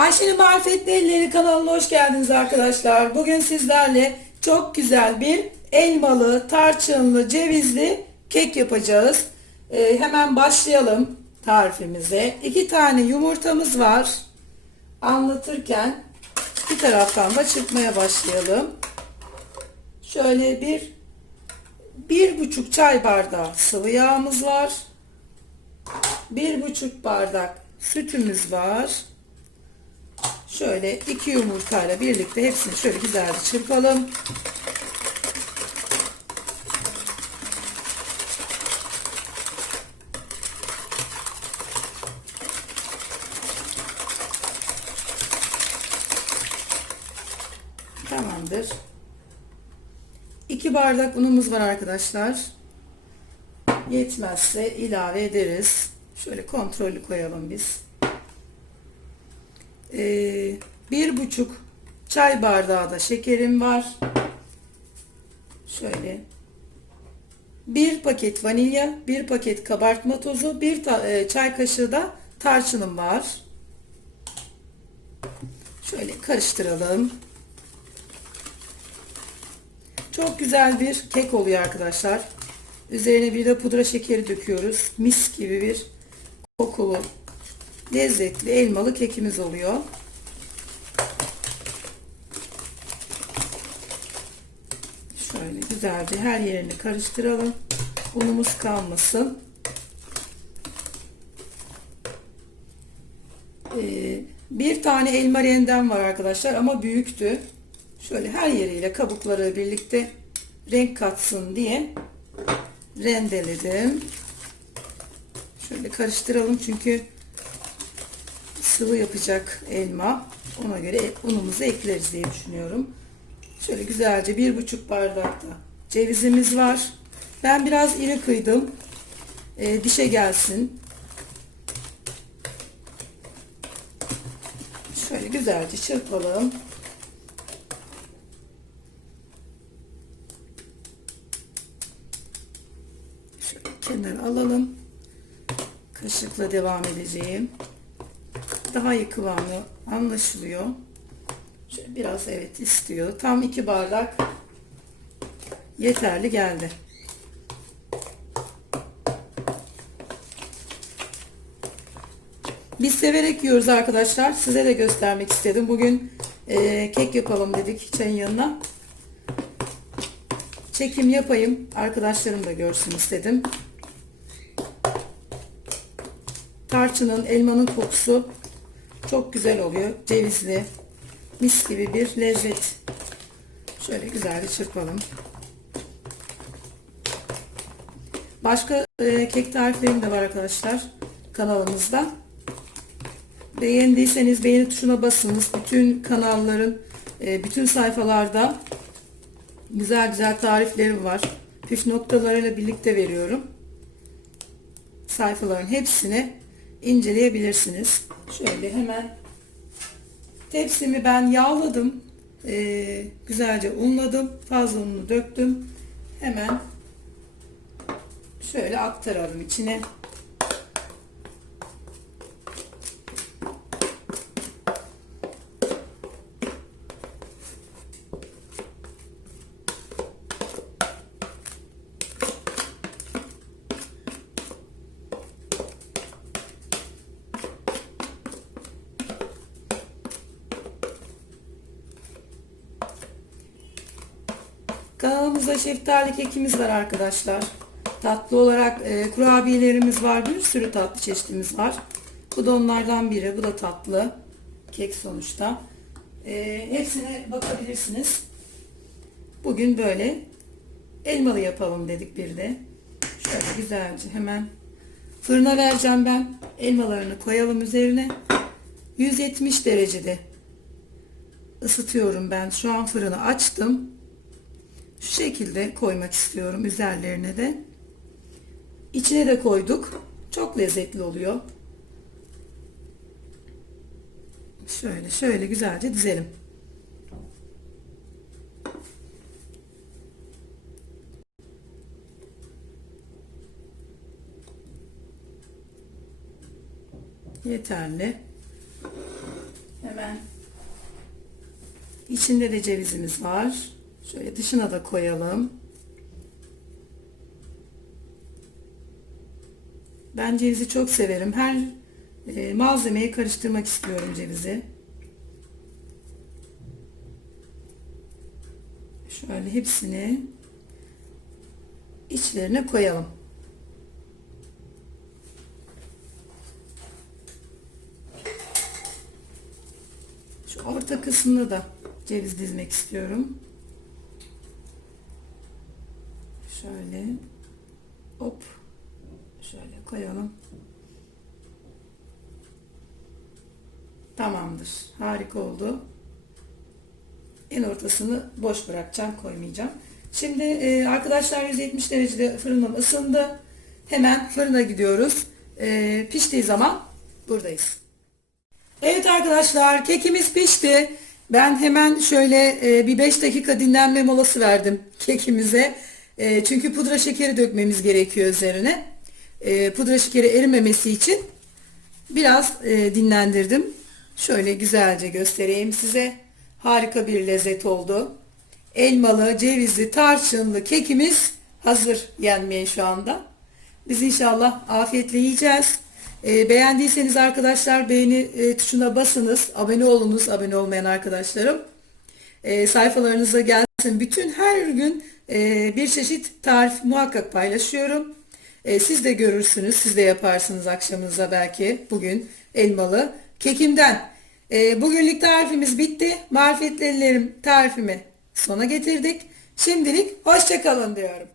Ayşe'nin Marifetli Elleri kanalına hoş geldiniz arkadaşlar. Bugün sizlerle çok güzel bir elmalı, tarçınlı, cevizli kek yapacağız. Ee, hemen başlayalım tarifimize. İki tane yumurtamız var. Anlatırken bir taraftan da çırpmaya başlayalım. Şöyle bir bir buçuk çay bardağı sıvı yağımız var. Bir buçuk bardak sütümüz var. Şöyle iki yumurtayla birlikte hepsini şöyle güzelce çırpalım. Tamamdır. 2 bardak unumuz var arkadaşlar. Yetmezse ilave ederiz. Şöyle kontrollü koyalım biz. Ee, bir buçuk çay bardağı da şekerim var. Şöyle bir paket vanilya, bir paket kabartma tozu, bir e, çay kaşığı da tarçınım var. Şöyle karıştıralım. Çok güzel bir kek oluyor arkadaşlar. Üzerine bir de pudra şekeri döküyoruz. Mis gibi bir kokulu, lezzetli elmalı kekimiz oluyor. Şöyle güzelce her yerini karıştıralım. Unumuz kalmasın. Ee, bir tane elma rendem var arkadaşlar ama büyüktü. Şöyle her yeriyle kabukları birlikte renk katsın diye rendeledim. Şöyle karıştıralım çünkü sıvı yapacak elma. Ona göre unumuzu ekleriz diye düşünüyorum. Şöyle güzelce bir buçuk bardakta cevizimiz var. Ben biraz iri kıydım. E, dişe gelsin. Şöyle güzelce çırpalım. Şöyle kenara alalım. Kaşıkla devam edeceğim. Daha iyi kıvamı anlaşılıyor. Şöyle biraz evet istiyor. Tam iki bardak yeterli geldi. Biz severek yiyoruz arkadaşlar. Size de göstermek istedim. Bugün e, kek yapalım dedik çayın yanına. Çekim yapayım. Arkadaşlarım da görsün istedim. Tarçının, elmanın kokusu çok güzel oluyor. Cevizli, mis gibi bir lezzet. Şöyle güzelce çırpalım. Başka e, kek tariflerim de var arkadaşlar kanalımızda. Beğendiyseniz beğeni tuşuna basınız. Bütün kanalların, e, bütün sayfalarda güzel güzel tariflerim var. Püf noktalarıyla birlikte veriyorum. Sayfaların hepsini inceleyebilirsiniz. Şöyle hemen tepsimi ben yağladım. Ee, güzelce unladım. Fazla ununu döktüm. Hemen şöyle aktaralım içine. Kanalımızda şeftali kekimiz var arkadaşlar. Tatlı olarak e, kurabiyelerimiz var. Bir sürü tatlı çeşitimiz var. Bu da onlardan biri. Bu da tatlı. Kek sonuçta. E, hepsine bakabilirsiniz. Bugün böyle elmalı yapalım dedik bir de. Şöyle güzelce hemen fırına vereceğim ben. Elmalarını koyalım üzerine. 170 derecede ısıtıyorum ben. Şu an fırını açtım. Şu şekilde koymak istiyorum üzerlerine de. İçine de koyduk. Çok lezzetli oluyor. Şöyle şöyle güzelce dizelim. Yeterli. Hemen içinde de cevizimiz var. Şöyle dışına da koyalım. Ben cevizi çok severim. Her e, malzemeye karıştırmak istiyorum cevizi. Şöyle hepsini içlerine koyalım. Şu orta kısmına da ceviz dizmek istiyorum. Şöyle hop şöyle koyalım. Tamamdır. Harika oldu. En ortasını boş bırakacağım, koymayacağım. Şimdi e, arkadaşlar 170 derecede fırınım ısındı. Hemen fırına gidiyoruz. E, piştiği zaman buradayız. Evet arkadaşlar kekimiz pişti. Ben hemen şöyle e, bir 5 dakika dinlenme molası verdim kekimize. E, çünkü pudra şekeri dökmemiz gerekiyor üzerine. E, pudra şekeri erimemesi için biraz e, dinlendirdim. Şöyle güzelce göstereyim size. Harika bir lezzet oldu. Elmalı, cevizli, tarçınlı kekimiz hazır yenmeye şu anda. Biz inşallah afiyetle yiyeceğiz. E, beğendiyseniz arkadaşlar beğeni e, tuşuna basınız. Abone olunuz abone olmayan arkadaşlarım. E, sayfalarınıza gelsin. Bütün her gün e, bir çeşit tarif muhakkak paylaşıyorum. E, siz de görürsünüz. Siz de yaparsınız akşamınıza belki bugün elmalı kekimden. E, bugünlük tarifimiz bitti. Marifetli ellerim tarifimi sona getirdik. Şimdilik hoşçakalın diyorum.